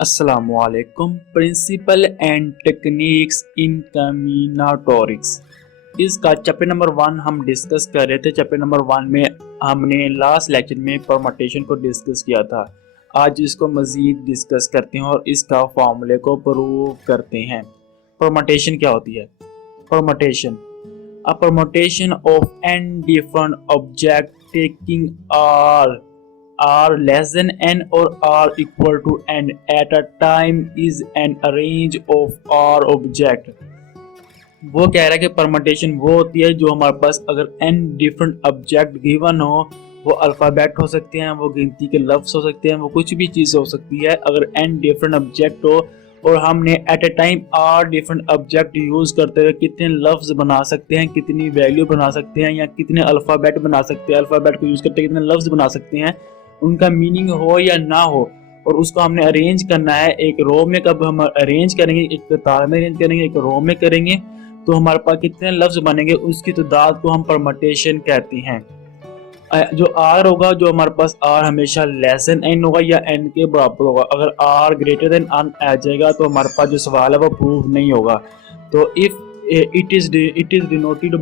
अस्सलामुअलैकुम। Principal and techniques in कॉम्बिनेटोरिक्स, इसका chapter number 1 हम डिस्कस कर रहे थे। चैप्टर नंबर 1 में हमने लास्ट लेक्चर में परमुटेशन को डिस्कस किया था। आज इसको मज़ीद डिस्कस करते हैं और इसका फॉर्मूले को प्रूव करते हैं। परमुटेशन क्या होती है? Permutation, a permutation of n different object taking r less than n or r equal to n at a time is an arrange of r object। वो कह रहा है कि परमुटेशन वो होती है जो हमारे पास अगर n डिफरेंट ऑब्जेक्ट गिवन हो, वो अल्फ़ाबेट हो सकते हैं, वो गिनती के लफ्ज़ हो सकते हैं, वो कुछ भी चीज़ हो सकती है। अगर n डिफरेंट ऑब्जेक्ट हो और हमने at a time r different object use करते हुए कितने लफ्ज़ बना सकते हैं, कितनी वैल्यू बना सकते हैं, या कितने अल्फ़ाबेट बना सकते हैं, अल्फ़ाबेट को यूज़ करते कितने लफ्ज़ बना सकते हैं, उनका मीनिंग हो या ना हो, और उसको हमने अरेंज करना है एक रो में। कब हम अरेंज करेंगे, एक कतार में अरेंज करेंगे, एक रो में करेंगे, तो हमारे पास कितने लफ्ज़ बनेंगे, उसकी तादाद को हम परमुटेशन कहते हैं। जो आर होगा, जो हमारे पास आर हमेशा लेस देन एन होगा या एन के बराबर होगा। अगर आर ग्रेटर देन एन आ जाएगा तो हमारे पास जो सवाल है वो प्रूव नहीं होगा। तो if it is denoted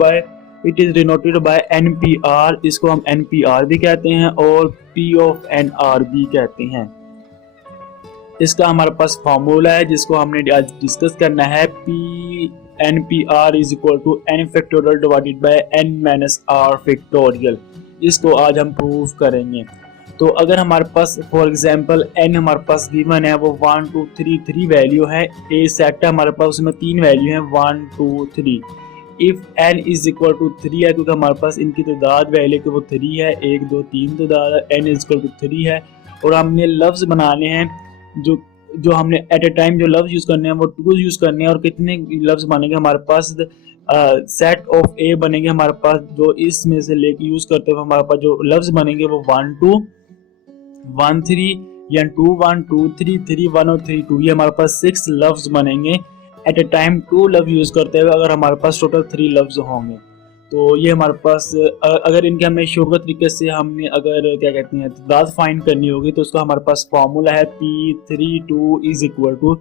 by N P R, इसको हम एन पी आर भी कहते हैं और पी ऑफ एन आर भी कहते हैं। इसका हमारे पास फार्मूला है जिसको हमने आज डिस्कस करना है। P n P r is equal to n factorial divided by n minus r factorial. इसको आज हम प्रूव करेंगे। तो अगर हमारे पास फॉर एग्जांपल n हमारे पास गिवन है, वो 1 2 3 3 वैल्यू है। ए सेट है हमारे पास, उसमें 3 वैल्यू है 1 2 3। If n is equal to 3 है, क्योंकि हमारे पास इनकी तादाद वैल्यू कि वो 3 है, 1 2 3 तादाद है, n इज इक्वल टू 3 है। और हमने लफ्ज़ बनाने हैं जो जो हमने एट ए टाइम जो लफ्ज़ यूज़ करने हैं वो टू यूज़ करने हैं। और कितने लफ्ज़ बनेंगे हमारे पास, सेट ऑफ ए बनेंगे हमारे पास, जो इसमें से लेके यूज़ करते हुए हमारे पास जो लफ्ज़ बनेंगे वो 1 2 1 3 या 2 1 2 3 3 1 और 3 2। ये हमारे पास 6 लफ्ज़ बनेंगे एट ए टाइम 2 लफ्ज़ यूज़ करते हुए, अगर हमारे पास टोटल 3 लफ्ज़ होंगे। तो ये हमारे पास अगर इनके हमें शोरगत तरीके से हमने अगर क्या कहते हैं तादाद फाइंड करनी होगी, तो उसका हमारे पास फार्मूला है P32 is equal to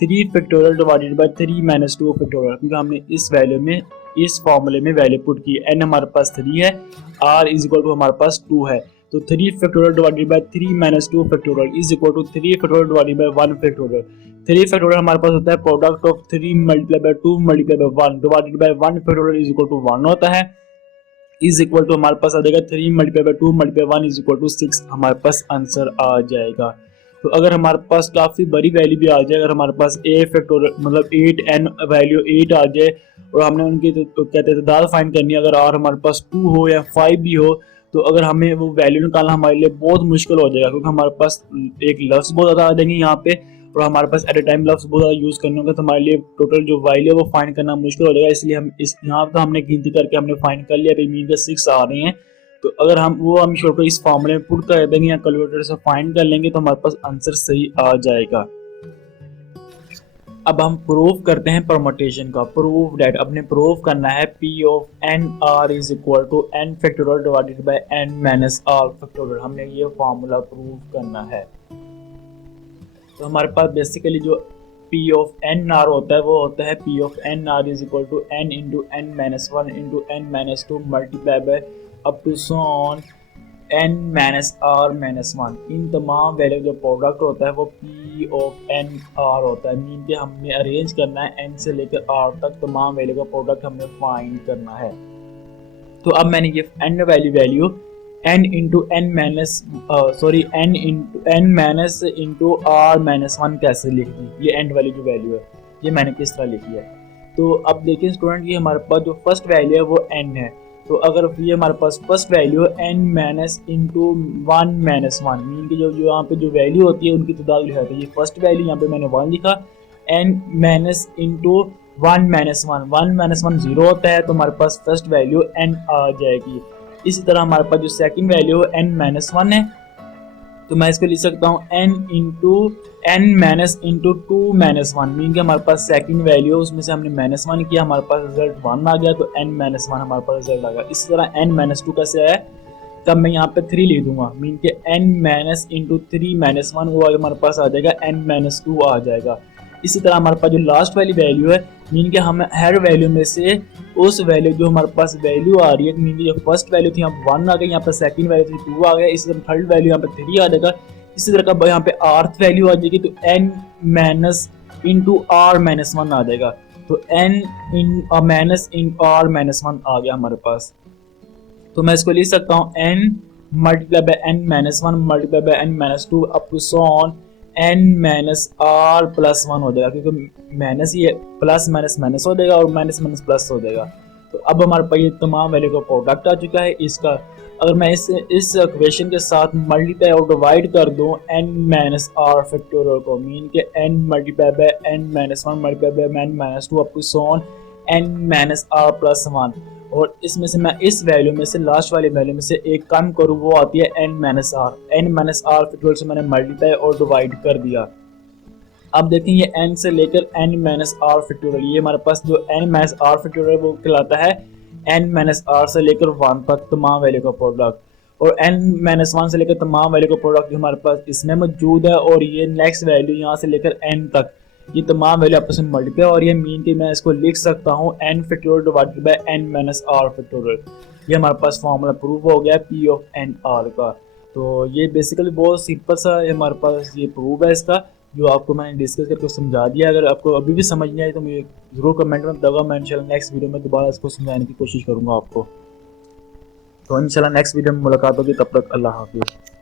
3 factorial divided by 3 minus 2 factorial. क्योंकि हमने इस वैल्यू में, इस फार्मूले में वैल्यू पुट की। n हमारे पास 3 है, r इज इक्वल टू हमारे पास 2 है। तो 3 factorial divided by 3 minus 2 factorial is equal to 3 factorial divided by 1 factorial. 3 factorial हमारे पास होता है product of 3 multiply by 2 multiply by 1 divided by 1 factorial is equal to 1 होता है। इज इक्वल टू हमारे पास आ जाएगा 3 multiply by 2 multiply 1 is equal to 6। हमारे पास आंसर आ जाएगा। तो अगर हमारे पास काफ़ी बड़ी वैल्यू भी आ जाए, अगर हमारे पास ए फैक्टोरियल मतलब 8n वैल्यू 8 आ जाए और हमने उनकी तो कहते हैं तादाद फाइंड करनी है, अगर आर हमारे पास 2 हो या 5 भी हो, तो अगर हमें वो वैल्यू निकालना हमारे लिए बहुत मुश्किल हो जाएगा। क्योंकि हमारे पास एक लफ्ज़ बहुत ज़्यादा आ जाएंगे यहाँ पे, और हमारे पास एट ए टाइम लफ्ज़ बहुत ज़्यादा यूज़ करने होगा, तो हमारे लिए टोटल जो वैल्यू है वो फाइंड करना मुश्किल हो जाएगा। इसलिए हम इस यहाँ पर हमने गिनती करके हमने फाइंड कर लिया, अभी मीन के 6 आ रहे हैं। तो अगर हम शॉर्ट इस फॉर्मूले में पुट कर देंगे या कैलकुलेटर से फाइंड कर लेंगे, तो हमारे पास आंसर सही आ जाएगा। अब हम प्रूव करते हैं परमुटेशन का। प्रूव दैट, अपने प्रूव करना है P of n r is equal to n factorial divided by n minus r factorial. हमने ये फार्मूला प्रूव करना है। तो हमारे पास बेसिकली जो P ऑफ एन आर होता है वो होता है P of n r is equal to n into n minus 1 into n minus 2 multiply by up to so on n minus r minus 1। इन तमाम वैल्यू जो प्रोडक्ट होता है वो P ऑफ एन आर होता है। मीन के हमने अरेंज करना है n से लेकर r तक तमाम वैल्यू का प्रोडक्ट हमने फाइंड करना है। तो अब मैंने ये n value n into n minus n minus into r minus 1 कैसे लिख दी। ये एंड वाली जो वैल्यू है ये मैंने किस तरह लिखी है। तो अब देखिए स्टूडेंट, ये हमारे पास जो फर्स्ट वैल्यू है वो n है। तो अगर ये हमारे पास फर्स्ट वैल्यू है n minus into 1 minus 1, mean की जो यहाँ पे जो वैल्यू होती है उनकी तादाद लिखा है। ये फर्स्ट वैल्यू यहाँ पे मैंने 1 लिखा, n minus into 1 minus 1, 1 minus 1 0 होता है, तो हमारे पास फर्स्ट वैल्यू n आ जाएगी। इसी तरह हमारे पास जो सेकंड वैल्यू है n माइनस 1 है, तो मैं इसको लिख सकता हूँ n into n minus into 2 minus 1, mean कि हमारे पास सेकंड वैल्यू उसमें से हमने माइनस 1 किया, हमारे पास रिजल्ट 1 आ गया, तो n माइनस 1 हमारे पास रिजल्ट आ गया। इसी तरह n माइनस 2 कैसे आया, तब मैं यहाँ पे 3 लिख दूंगा, मीन के n माइनस इंटू 3 माइनस 1 वो हमारे पास आ जाएगा n माइनस 2 आ जाएगा। इसी तरह हमारे पास जो लास्ट वाली वैल्यू है, मीन के हमें हर वैल्यू में से उस वैल्यू जो हमारे पास वैल्यू आ रही है, मीन की जो फर्स्ट वैल्यू थी यहाँ 1 आ गई, यहाँ पर सेकंड वैल्यू थी 2 आ गया, इसी तरह थर्ड वैल्यू यहाँ पे 3 आ जाएगा। इसी तरह का यहाँ पे आर्थ वैल्यू आ जाएगी तो n minus into r minus 1 आ जाएगा। तो n इन माइनस इन r माइनस 1 आ गया हमारे पास। तो मैं इसको लिख सकता हूँ n multiply by n minus 1 multiply by n minus 2 up to so on n minus r plus 1 हो जाएगा, क्योंकि माइनस ये प्लस माइनस माइनस हो जाएगा और माइनस माइनस प्लस हो जाएगा। तो अब हमारे पास ये तमाम वैल्यू का प्रोडक्ट आ चुका है। इसका अगर मैं इस इक्वेशन के साथ मल्टीप्लाई और डिवाइड कर दूं n माइनस r फैक्टोरियल को, मीन के n multiply by n minus 1 multiply by n minus 2 up to so on n minus r plus 1, और इसमें से मैं इस वैल्यू में से लास्ट वाली वैल्यू में से एक कम करूँ, वो आती है n minus r। n minus r factorial से मैंने मल्टीप्लाई और डिवाइड कर दिया। अब देखें ये n से लेकर n माइनस r फैक्टोरियल, ये हमारे पास जो n माइनस r फैक्टोरियल वो कहलाता है n माइनस r से लेकर 1 तक तमाम वैल्यू का प्रोडक्ट, और n माइनस 1 से लेकर तमाम वैल्यू का प्रोडक्ट जो हमारे पास इसमें मौजूद है, और ये नेक्स्ट वैल्यू यहाँ से लेकर n तक ये तमाम वैल्यू आपस में मल्टीप्लाई और ये मीन के मैं इसको लिख सकता हूँ n factorial divided bye n minus r factorial. ये हमारे पास फॉर्मूला प्रूव हो गया p ऑफ n r का। तो ये बेसिकली बहुत सिंपल सा हमारे पास ये प्रूव है इसका, जो आपको मैंने डिस्कस करके समझा दिया। अगर आपको अभी भी समझ नहीं आई तो मुझे ज़रूर कमेंट में बताओगा, मैं इंशाल्लाह नेक्स्ट वीडियो में दोबारा इसको समझाने की कोशिश करूँगा आपको। तो इंशाल्लाह नेक्स्ट वीडियो में मुलाकात होगी, तब तक अल्लाह हाफिज़।